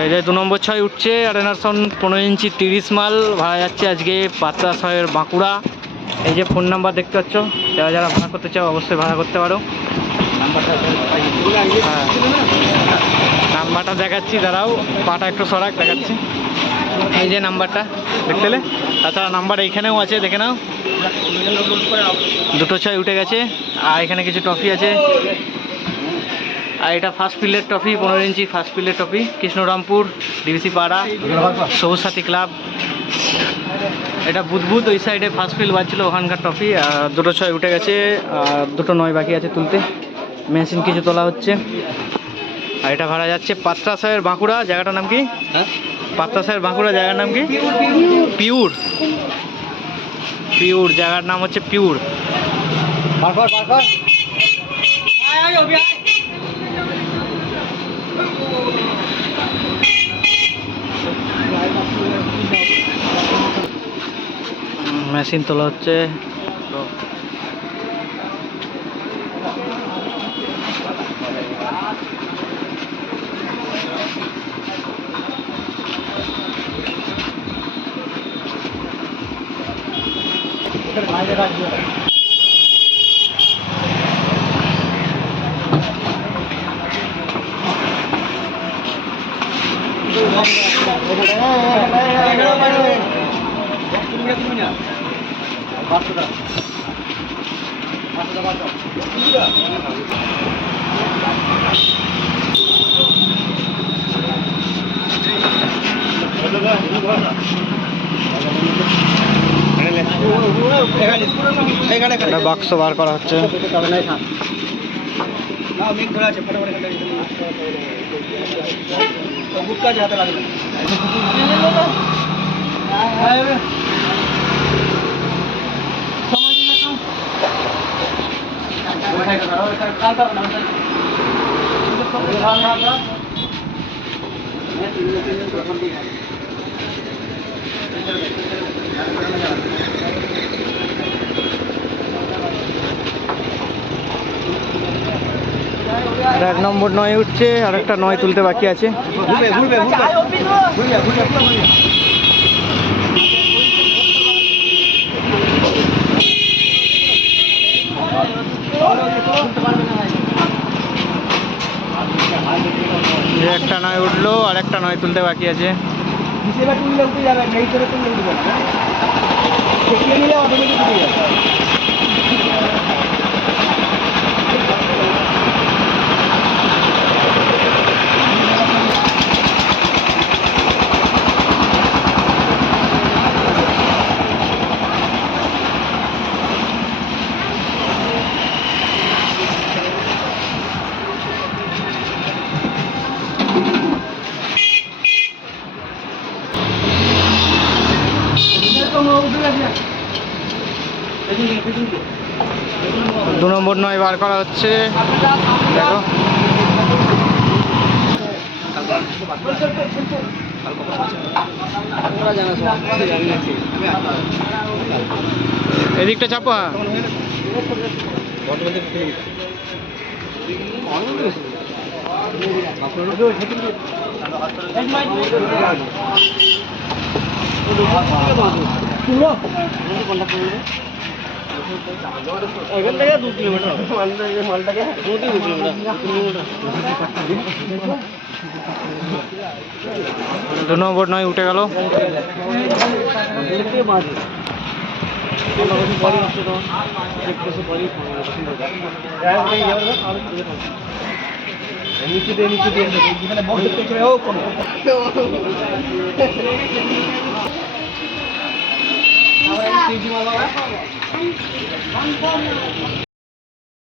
এই যে 2 নম্বর 6 উঠছে আরেনারসন 15 ইঞ্চি 30 মাল ভাড়া যাচ্ছে আজকে পাত্রা শহরের বাঁকুড়া। এই যে ফোন নাম্বার দেখতে পাচ্ছ, যারা যারা ভাড়া করতে চাও অবশ্যই ভাড়া করতে পারো। হ্যাঁ, নাম্বারটা দেখাচ্ছি, দাঁড়াও পাটা একটু সরাক দেখাচ্ছি। এই যে নাম্বারটা দেখতে পেলে, তাছাড়া নাম্বার এইখানেও আছে, দেখে নাও। 2 6 উঠে গেছে। আর এখানে কিছু ট্রফি আছে। আর এটা ফার্স্ট ফিল্ডের ট্রফি, 15 ইঞ্চি ফার্স্ট ফিল্ডের ট্রফি, কৃষ্ণরামপুর ডিভিসি পাড়া সবুজ সাথী ক্লাব। এটা বুধবুধ ওই সাইডে ফার্স্ট ফিল্ড বাজছিল, ওখানকার ট্রফি। আর 2 6 উঠে গেছে, আর 2 9 বাকি আছে তুলতে। মেশিন কিছু তোলা হচ্ছে। আর এটা ভাড়া যাচ্ছে পাত্রা শহরের বাঁকুড়া। জায়গাটার নাম কি? পাত্রা শহরের বাঁকুড়া, জায়গার নাম কি? পিউর। পিউর জায়গার নাম হচ্ছে পিউর। মেশিন তোলা হচ্ছে। বাক্স বার করা হচ্ছে। এক নম্বর 9 উঠছে, আর একটা 9 তুলতে বাকি আছে। একটা 9 উঠলো, আর একটা 9 তুলতে বাকি আছে। দু নম্বর 9 বার করা হচ্ছে, দেখো। এদিকটা চাপা। এখান থেকে 2 কিলোমিটার মালটাকে 2 কিলোমিটার। 2 নম্বর 9 উঠে গেল।